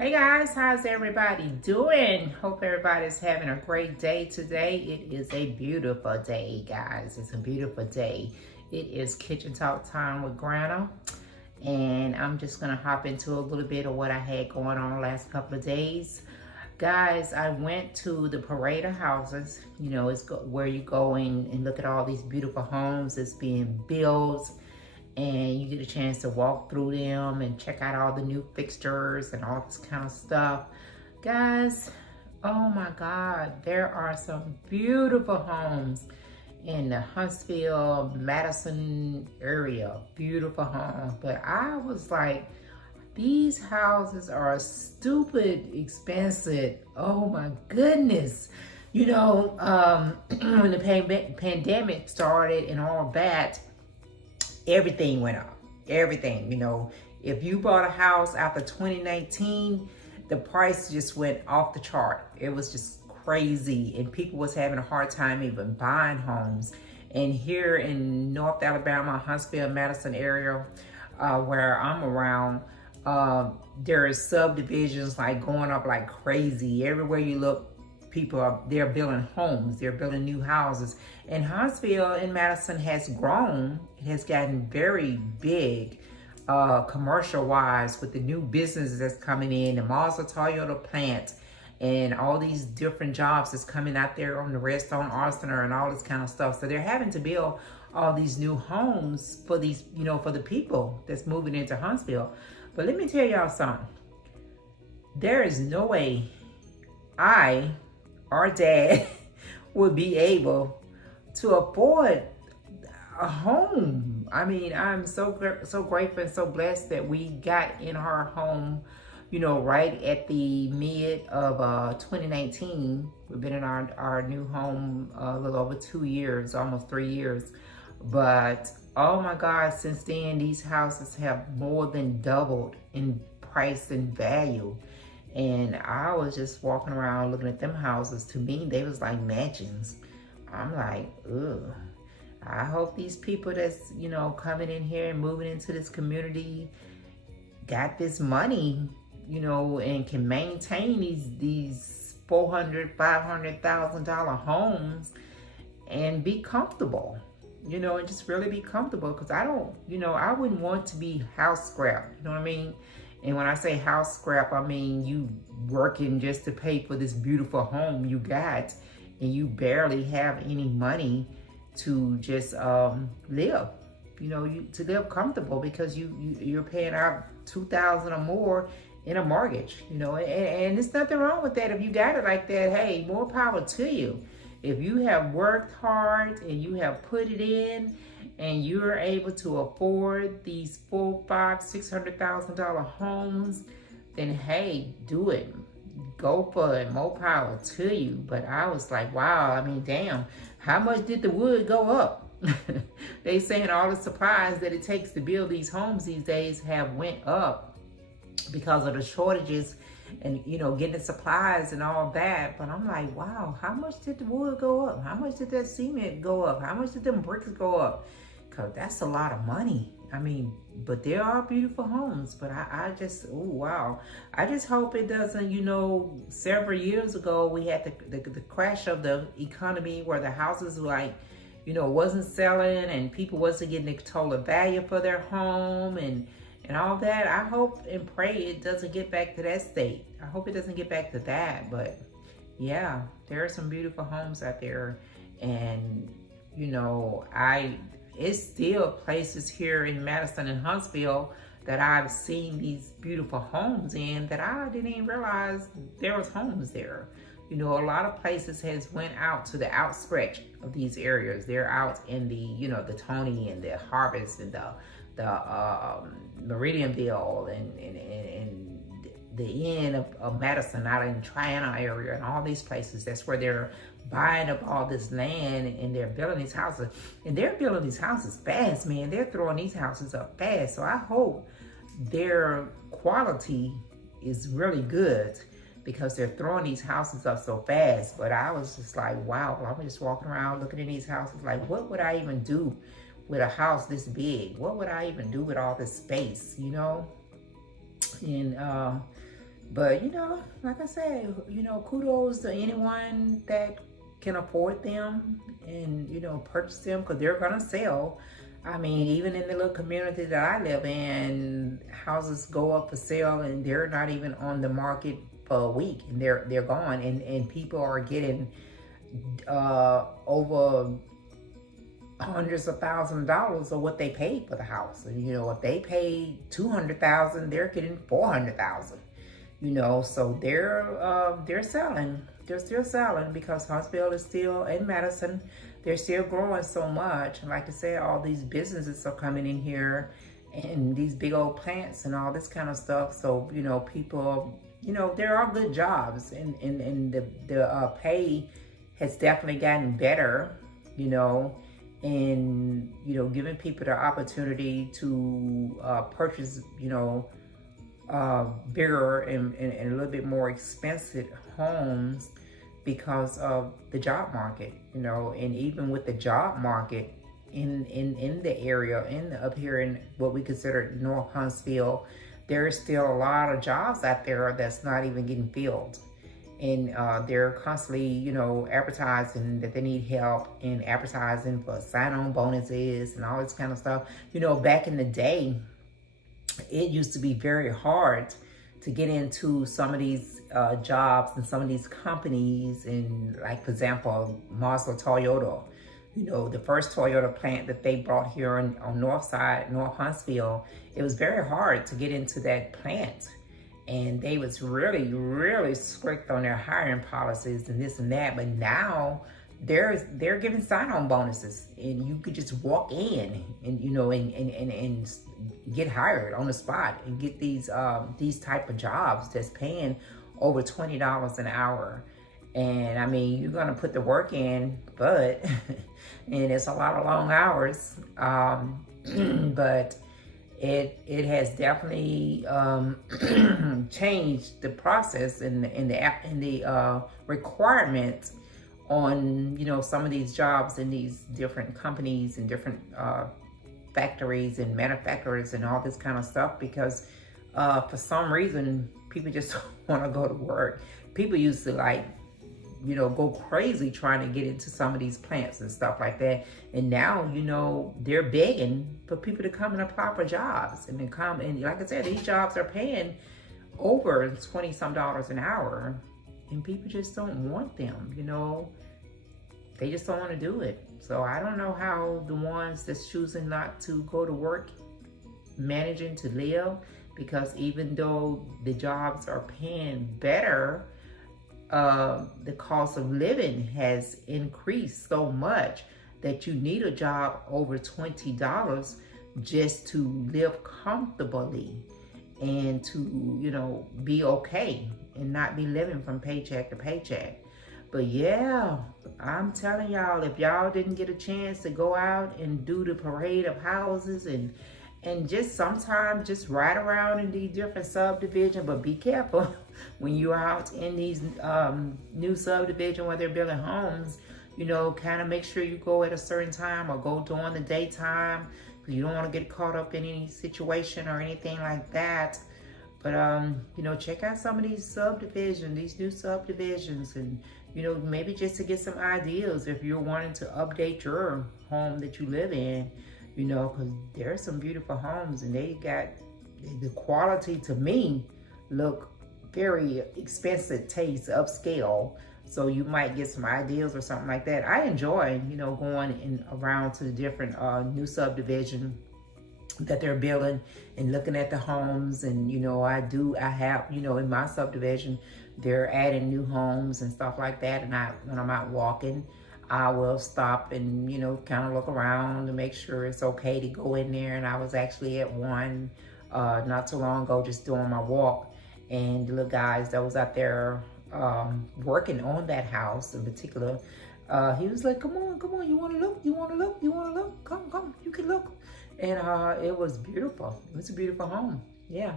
Hey guys, how's everybody doing? Hope everybody's having a great day today. It is a beautiful day, guys. It's a beautiful day. It is kitchen talk time with Granna, and I'm just gonna hop into a little bit of what I had going on the last couple of days. Guys, I went to the parade of houses. You know, it's where you go and look at all these beautiful homes that's being built, and you get a chance to walk through them and check out all the new fixtures and all this kind of stuff. Guys, oh my God, there are some beautiful homes in the Huntsville, Madison area. Beautiful homes. But I was like, these houses are stupid expensive. Oh my goodness. You know, when the pandemic started and all that, everything went up. Everything, you know. If you bought a house after 2019, the price just went off the chart. It was just crazy, and people was having a hard time even buying homes. And here in North Alabama, Huntsville, Madison area, where I'm around, there is subdivisions like going up like crazy. Everywhere you look, they're building homes, they're building new houses. And Huntsville in Madison has grown. It has gotten very big, commercial wise, with the new businesses that's coming in, the Mazda Toyota plant, and all these different jobs that's coming out there on the Redstone Arsenal and all this kind of stuff. So they're having to build all these new homes for these, you know, for the people that's moving into Huntsville. But let me tell y'all something. There is no way our dad would be able to afford a home. I mean, I'm so grateful and so blessed that we got in our home, you know, right at the mid of 2019. We've been in our new home a little over 2 years, almost 3 years. But oh my God, since then, these houses have more than doubled in price and value. And I was just walking around looking at them houses. To me, they was like mansions. I'm like, ugh. I hope these people that's, you know, coming in here and moving into this community got this money, you know, and can maintain these $400,000, $500,000 homes and be comfortable, you know, and just really be comfortable. Because I don't, you know, I wouldn't want to be house scrap. You know what I mean? And when I say house scrap, I mean you working just to pay for this beautiful home you got, and you barely have any money to just live. You know, to live comfortable, because you're paying out $2,000 or more in a mortgage. You know, and there's nothing wrong with that. If you got it like that, hey, more power to you. If you have worked hard and you have put it in, and you're able to afford these $400,000, $500,000, $600,000 homes, then hey, do it. Go for it. More power to you. But I was like, wow, I mean, damn, how much did the wood go up? They saying all the supplies that it takes to build these homes these days have went up because of the shortages and, you know, getting the supplies and all that. But I'm like, wow, how much did the wood go up? How much did that cement go up? How much did them bricks go up? Because that's a lot of money. I mean, but there are beautiful homes. But I just, oh, wow. I just hope it doesn't, you know, several years ago, we had the crash of the economy where the houses like, you know, wasn't selling and people wasn't getting the total value for their home and all that. I hope and pray it doesn't get back to that state. I hope it doesn't get back to that. But yeah, there are some beautiful homes out there. And, you know, it's still places here in Madison and Huntsville that I've seen these beautiful homes in that I didn't even realize there was homes there. You know, a lot of places has went out to the outstretch of these areas. They're out in the, you know, the Tony and the Harvest and the Meridianville and the end of Madison, out in Triana area and all these places. That's where they're buying up all this land and they're building these houses. And they're building these houses fast, man. They're throwing these houses up fast. So I hope their quality is really good, because they're throwing these houses up so fast. But I was just like, wow, I'm just walking around looking at these houses like, what would I even do with a house this big? What would I even do with all this space, you know? And But like I said, kudos to anyone that can afford them and purchase them, because they're gonna sell. I mean, even in the little community that I live in, houses go up for sale and they're not even on the market for a week, and they're gone, and people are getting over hundreds of thousands of dollars of what they paid for the house. And if they paid 200,000, they're getting 400,000. So they're selling. They're still selling because Huntsville is still in Madison. They're still growing so much. And like I said, all these businesses are coming in here, and these big old plants and all this kind of stuff. So people, there are good jobs, and the pay has definitely gotten better. And giving people the opportunity to purchase bigger and a little bit more expensive homes because of the job market. And even with the job market in the area, up here in what we consider North Huntsville, there's still a lot of jobs out there that's not even getting filled. And they're constantly, advertising that they need help, and advertising for sign-on bonuses and all this kind of stuff. Back in the day, it used to be very hard to get into some of these jobs and some of these companies. And like, for example, Mazda Toyota, the first Toyota plant that they brought here on North Huntsville, it was very hard to get into that plant. And they was really, really strict on their hiring policies and this and that. But now they're giving sign-on bonuses, and you could just walk in and and get hired on the spot and get these type of jobs that's paying over $20 an hour. And I mean, you're gonna put the work in, but and it's a lot of long hours. But it has definitely changed the process and the requirements on some of these jobs in these different companies and different factories and manufacturers and all this kind of stuff, because for some reason people just don't want to go to work. People used to go crazy trying to get into some of these plants and stuff like that. And now, they're begging for people to come and apply for jobs and then come. And like I said, these jobs are paying over 20 some dollars an hour, and people just don't want them, they just don't want to do it. So I don't know how the ones that's choosing not to go to work managing to live, because even though the jobs are paying better, the cost of living has increased so much that you need a job over $20 just to live comfortably and to, be okay and not be living from paycheck to paycheck. But yeah, I'm telling y'all, if y'all didn't get a chance to go out and do the parade of houses and just sometimes just ride around in these different subdivisions, but be careful when you're out in these new subdivision where they're building homes, kind of make sure you go at a certain time or go during the daytime, because you don't want to get caught up in any situation or anything like that. But, check out some of these subdivisions, these new subdivisions, and, maybe just to get some ideas if you're wanting to update your home that you live in, because there are some beautiful homes, and they got the quality, to me, look very expensive, taste upscale. So you might get some ideas or something like that. I enjoy, going around to the different new subdivision that they're building and looking at the homes. And, I have, in my subdivision, they're adding new homes and stuff like that. And when I'm out walking, I will stop and, kind of look around to make sure it's okay to go in there. And I was actually at one not too long ago, just doing my walk. And the little guys that was out there working on that house in particular, he was like, come on, you want to look, come, you can look. And it was beautiful. It was a beautiful home. Yeah.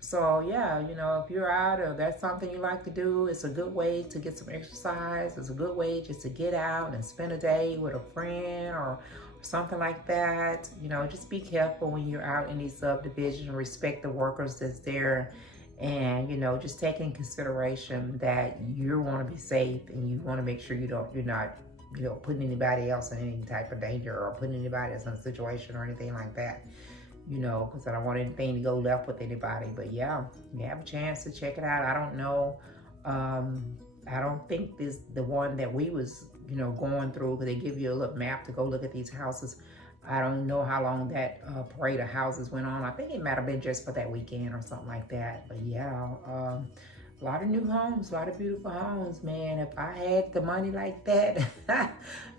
So yeah, if you're out or that's something you like to do, it's a good way to get some exercise. It's a good way just to get out and spend a day with a friend or something like that. Just be careful when you're out in these subdivisions. Respect the workers that's there, And, you know, just take in consideration that you want to be safe and you want to make sure you're not, you know, putting anybody else in any type of danger or putting anybody else in a situation or anything like that. You know, because I don't want anything to go left with anybody. But yeah, you have a chance to check it out. I don't know. I don't think this the one that we was, you know, going through, because they give you a little map to go look at these houses. I don't know how long that parade of houses went on. I think it might have been just for that weekend or something like that. But yeah, a lot of new homes, a lot of beautiful homes, man. If I had the money like that,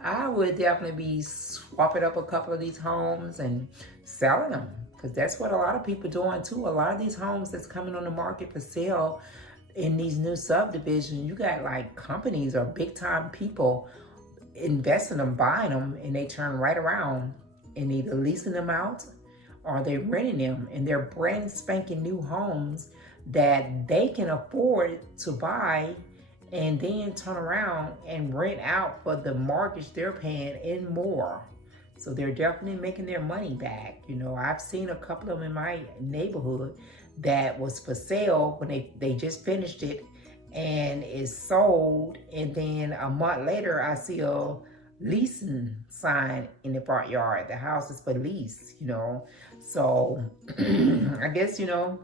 I would definitely be swapping up a couple of these homes and selling them, because that's what a lot of people doing too. A lot of these homes that's coming on the market for sale in these new subdivisions, you got like companies or big time people investing them, buying them, and they turn right around and either leasing them out or they renting them, and they're brand spanking new homes that they can afford to buy and then turn around and rent out for the mortgage they're paying and more. So they're definitely making their money back. You know, I've seen a couple of them in my neighborhood that was for sale when they just finished it and is sold, and then a month later I see a leasing sign in the front yard. The house is for lease, you know. So I guess, you know,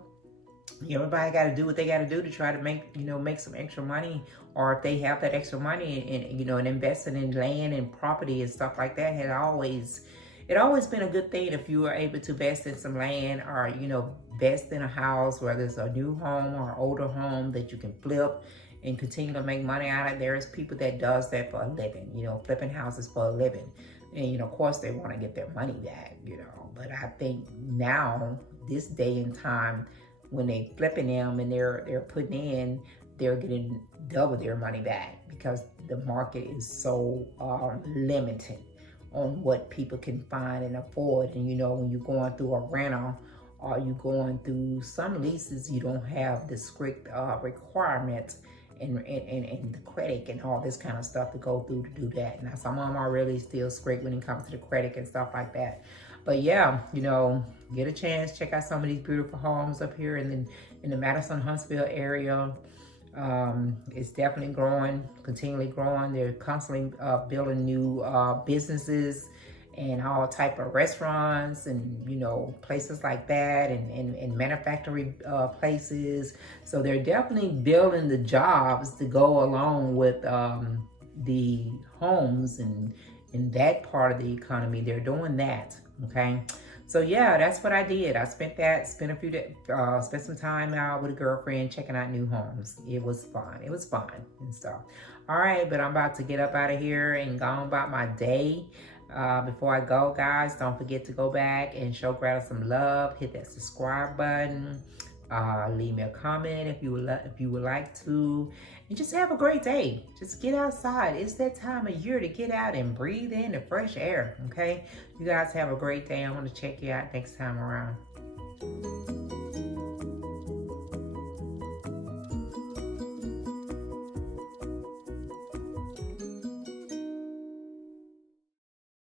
everybody got to do what they got to do to try to make, you know, make some extra money. Or if they have that extra money and you know, and investing in land and property and stuff like that, it always been a good thing if you were able to invest in some land, or, you know, invest in a house, whether it's a new home or an older home that you can flip and continue to make money out of. There's people that does that for a living, you know, flipping houses for a living. And, you know, of course they want to get their money back, you know. But I think now, this day and time, when they flipping them and they're putting in, they're getting double their money back, because the market is so limited on what people can find and afford. And, you know, when you're going through a rental or you going through some leases, you don't have the strict requirements and the credit and all this kind of stuff to go through to do that. Now, some of them are really still strict when it comes to the credit and stuff like that. But yeah, you know, get a chance, check out some of these beautiful homes up here in the Madison-Huntsville area. It's definitely growing, continually growing. They're constantly building new businesses and all type of restaurants and, you know, places like that, and manufacturing places. So they're definitely building the jobs to go along with the homes and in that part of the economy. They're doing that. Okay. So yeah, that's what I did. I spent some time out with a girlfriend checking out new homes. It was fun. It was fun and stuff. All right, but I'm about to get up out of here and go on about my day. Before I go, guys, don't forget to go back and show Granna some love. Hit that subscribe button. Leave me a comment if you would like to, and just have a great day. Just get outside. It's that time of year to get out and breathe in the fresh air. Okay, you guys have a great day. I want to check you out next time around.